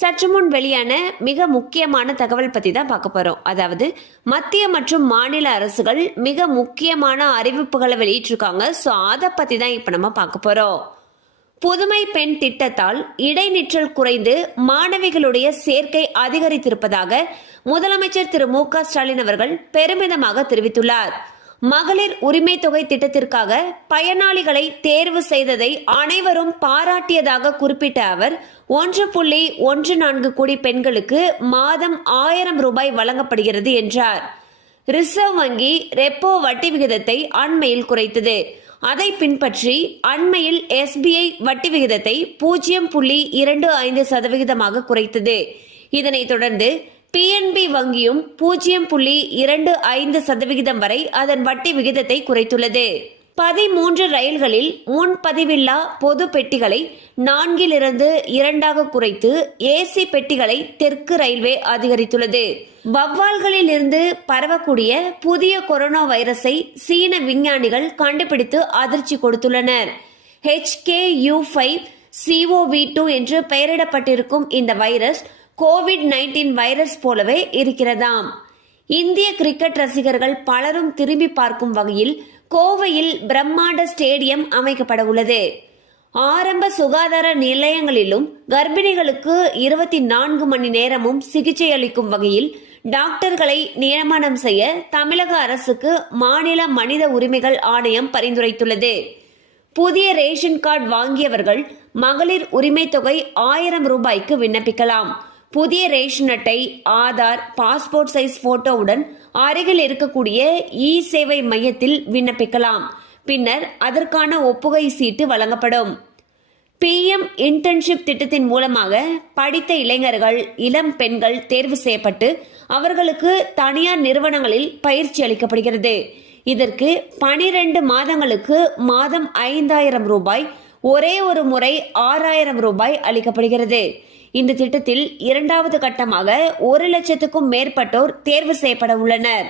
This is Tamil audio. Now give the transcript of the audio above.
சற்று முன் வெளியான மிக முக்கியமான தகவல் பத்தி தான் பார்க்க போறோம். அதாவது மத்திய மற்றும் மாநில அரசுகள் மிக முக்கியமான அறிவிப்புகளை வெளியிட்டிருக்காங்க. ஸோ அதை பத்தி தான் இப்போ நம்ம பார்க்க போறோம். புதுமை பெண் திட்டத்தால் இடைநிற்றல் குறைந்து மாணவிகளுடைய சேர்க்கை அதிகரித்திருப்பதாக முதலமைச்சர் திரு மு க ஸ்டாலின் அவர்கள் பெருமிதமாக தெரிவித்துள்ளார். மகளிர் உரிமை தொகை திட்டத்திற்காக பயனாளிகளை தேர்வு செய்ததை அனைவரும் பாராட்டியதாக குறிப்பிட்ட அவர் ஒன்று புள்ளி ஒன்று நான்கு கோடி பெண்களுக்கு மாதம் ஆயிரம் ரூபாய் வழங்கப்படுகிறது என்றார். ரிசர்வ் வங்கி ரெப்போ வட்டி விகிதத்தை அண்மையில் குறைத்தது. அதை பின்பற்றி அண்மையில் எஸ்பிஐ வட்டி விகிதத்தை பூஜ்ஜியம் புள்ளி இரண்டு ஐந்து சதவிகிதமாக குறைத்தது. இதனைத் தொடர்ந்து பிஎன்பி வங்கியும் பூஜ்ஜியம் புள்ளி இரண்டு ஐந்து சதவிகிதம் வரை அதன் வட்டி விகிதத்தை குறைத்துள்ளது. பதிமூன்று ரயில்களில் முன்பதிவில்லா பொது பெட்டிகளை நான்கிலிருந்து இரண்டாக குறைத்து ஏசி பெட்டிகளை தெற்கு ரயில்வே அதிகரித்துள்ளது. வவ்வால்களில் இருந்து பரவக்கூடிய புதிய கொரோனா வைரஸை சீன விஞ்ஞானிகள் கண்டுபிடித்து அதிர்ச்சி கொடுத்துள்ளனர். HK U five CoV two என்று பெயரிடப்பட்டிருக்கும் இந்த வைரஸ் கோவிட் நைன்டீன் வைரஸ் போலவே இருக்கிறதாம். இந்திய கிரிக்கெட் ரசிகர்கள் பலரும் திரும்பி பார்க்கும் வகையில் கோவையில் பிரம்மாண்ட ஸ்டேடியம் அமைக்கப்பட உள்ளது. ஆரம்ப சுகாதார நிலையங்களிலும் கர்ப்பிணிகளுக்கு இருபத்தி நான்கு மணி நேரமும் சிகிச்சை அளிக்கும் வகையில் டாக்டர்களை நியமனம் செய்ய தமிழக அரசுக்கு மாநில மனித உரிமைகள் ஆணையம் பரிந்துரைத்துள்ளது. புதிய ரேஷன் கார்டு வாங்கியவர்கள் மகளிர் உரிமை தொகை ஆயிரம் ரூபாய்க்கு விண்ணப்பிக்கலாம். புதிய ரேஷன் அட்டை ஆதார் பாஸ்போர்ட் சைஸ் போட்டோவுடன் அருகில் இருக்கக்கூடிய இ சேவை மையத்தில் விண்ணப்பிக்கலாம். பின்னர் அதற்கான ஒப்புகை சீட்டு வழங்கப்படும். பிஎம் இன்டர்ன்ஷிப் திட்டத்தின் மூலமாக படித்த இளைஞர்கள் இளம் பெண்கள் தேர்வு செய்யப்பட்டு அவர்களுக்கு தனியார் நிறுவனங்களில் பயிற்சி அளிக்கப்படுகிறது. இதற்கு பனிரெண்டு மாதங்களுக்கு மாதம் ஐந்தாயிரம் ரூபாய் ஒரே ஒரு முறை ஆறாயிரம் ரூபாய் அளிக்கப்படுகிறது. இந்த திட்டத்தில் இரண்டாவது கட்டமாக ஒரு லட்சத்துக்கும் மேற்பட்டோர் தேர்வு செய்யப்பட உள்ளனர்.